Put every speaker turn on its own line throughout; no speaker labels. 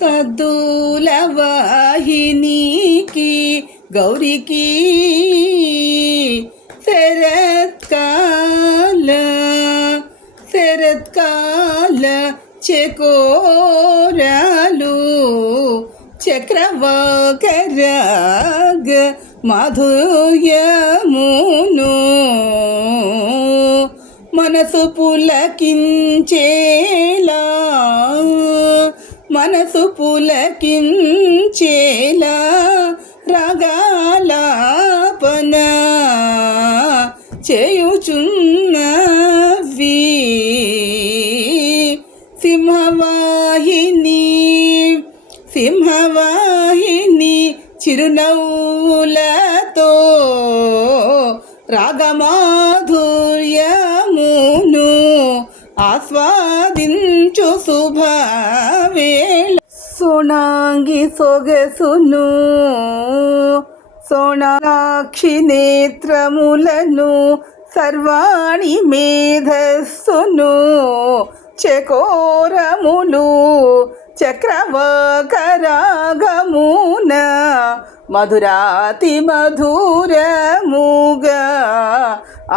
సద్దుల వాహినికి గౌరికి శరత్కాల శరత్కాల చెకోరాలు చక్రవాకరాగ మధుయమును మనసు పులకించేలా మనసు పులకించేలా రగాలాపన చేయుచున్నవి సింహవాహిని సింహవాహిని చిరునవ్వులతో రాగమాధుర్యమును ఆస్వాదించు శుభవేళ. సోనాంగి సొగసును సోనాక్షి నేత్రములను సర్వాణి మేధస్సును చకోరములు చక్రవకరాగమున మధురాతి మధురముగా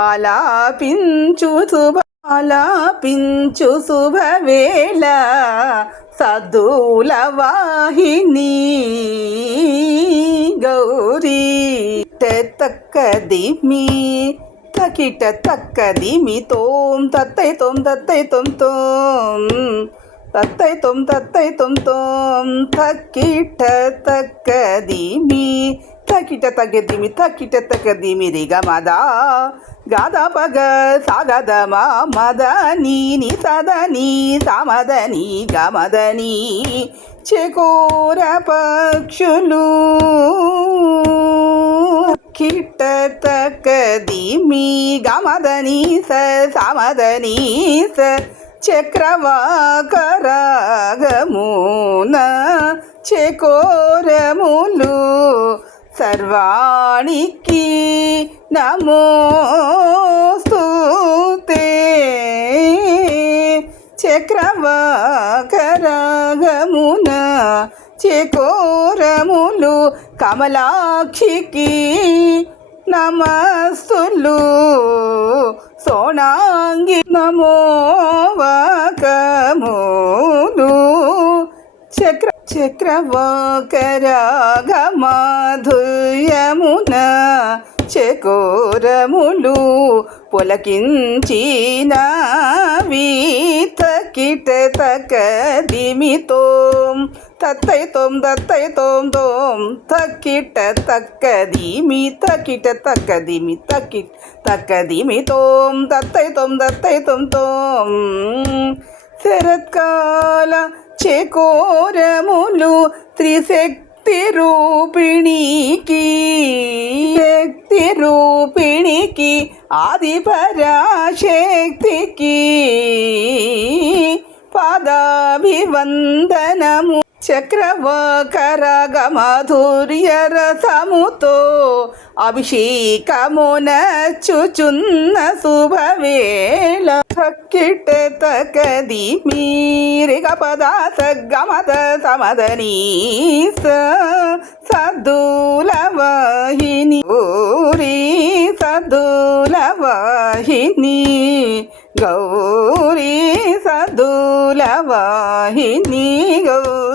ఆలాపించు శుభ ఆలాపించు శుభవేళ సద్దుల వాహిని గౌరీ. తక్కది మీ తకిట తక్కది మీ తోం తత్తై తోం తత్తై తోం తోం. తత్తై తొం తత్తై తొం తోం. తక్కిట తక్కదిమి తకిట తగ్గదిమి తకిట తగ్గదిమి రిగమదా. గదపగ గాద మదని ని సదని సమదని గమదని చెకోర పక్షులు. కిట్టతకది మీ గమదని స సమదని స చక్రవాకరాగమున చెకోరములు. సర్వాణికి నమోస్తుతే చక్రవాకరాగమున చెకోరములు కమలాక్షికి నమస్తులు. సోనాంగి నమోవాకములు చక్ర చక్రవాకరాగమాధుర్యమున చకోరములు పొలకించిన వీతకిట తకదిమితోం తత్తై తోం దత్తై తోం తోం తక్కిట తక్కదిమి తకిట తక్కదిమి తక్కి తక్కదిమి తోం దత్తై తోం దత్తై తోం తోం. శరత్కాల చేకోరములు త్రిశక్తి రూపిణికి. శక్తి రూపిణికి ఆది పరాశక్తికి పాదాభివందనము. చక్రవకరగ మాధుర్య రసముతో అభిషేకమునచుచున్న శుభవేళ తక్కిట తకది మీరిగ పద సగమద సమదని సద్దుల వాహిని ఊరి సద్దుల వాహిని గౌరీ సద్దుల వాహిని గౌరీ